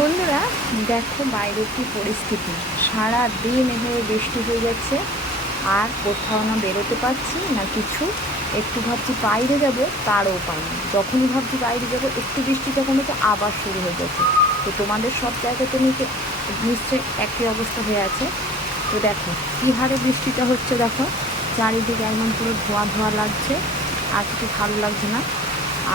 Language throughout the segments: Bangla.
বন্ধুরা, দেখো বাইরের কি পরিস্থিতি। সারা দিন এভাবে বৃষ্টি হয়ে যাচ্ছে, আর কোথাও না বেরোতে পারছি না কিছু। একটু ভাবছি বাইরে যাব, তারও উপায় নেই। যখনই ভাবছি বাইরে যাব, একটু বৃষ্টিটা কমেছে আবার শুরু হয়ে যাচ্ছে। তো তোমাদের সব জায়গাতে নিশ্চয়ই একই অবস্থা হয়ে আছে। তো দেখো কী হারে বৃষ্টিটা হচ্ছে, দেখো চারিদিকে একদম পুরো ধোঁয়া ধোঁয়া লাগছে, আর কিছু ভালো লাগছে না।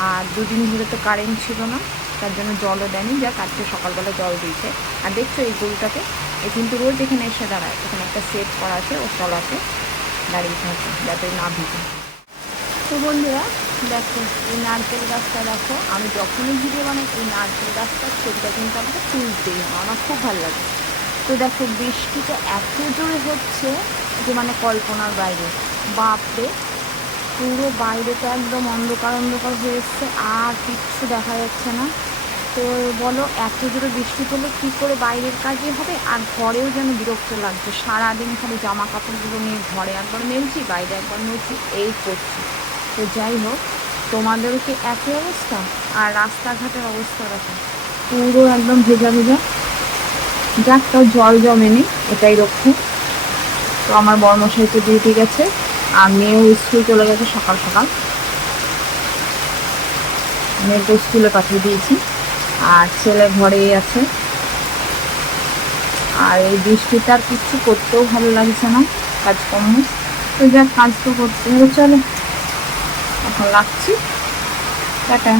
আর দুদিন ধরে তো কারেন্ট ছিল না, তার জন্য জলও দেয়নি, যাক আজকে সকালবেলা জল দিয়েছে। আর দেখছো এই গরুটাকে, এ কিন্তু রোজ এখানে এসে দাঁড়ায়। এখানে একটা সেট করা আছে, ওর তলাতে দাঁড়িয়ে থাকে যাতে না ভিজে। তো বন্ধুরা দেখো, এই নারকেল গাছটা দেখো, আমি যখনই ভিডিও বানাই এই নারকেল গাছটার ছবিটা কিন্তু আমাকে তুলতেই হয়, আমার খুব ভালো লাগে। তো দেখো বৃষ্টিটা এত জোরে হচ্ছে যে মানে কল্পনার বাইরে। বাপরে, পুরো বাইরেটা একদম অন্ধকার অন্ধকার হয়ে এসছে, আর কিচ্ছু দেখা যাচ্ছে না। তো বলো, এত জোরে বৃষ্টি পড়লে কী করে বাইরের কাজই হবে, আর ঘরেও যেন বিরক্ত লাগছে। সারাদিন খালি জামা কাপড়গুলো নিয়ে ঘরে একবার মেলছি, বাইরে একবার মেলছি, এই করছি। তো যাই হোক, তোমাদেরও কি একই অবস্থা? আর রাস্তাঘাটের অবস্থা দেখো, পুরো একদম ভেজা ভেজা। যাক, তাও জল জমেনি, এটাই রক্ষে। তো আমার বর্মশাই তো ডিউটি গেছে, আর মেয়েও স্কুল চলে গেছে সকাল সকাল। মেয়েকে স্কুলে পাঠিয়ে দিয়েছি, আর ছেলে ঘরেই আছে। আর এই বৃষ্টিতে আর কিচ্ছু করতেও ভালো লাগছে না, কাজকর্ম। তো যাক, কাজ তো করতে হবে, চলো এখন রাখছি, টাটা।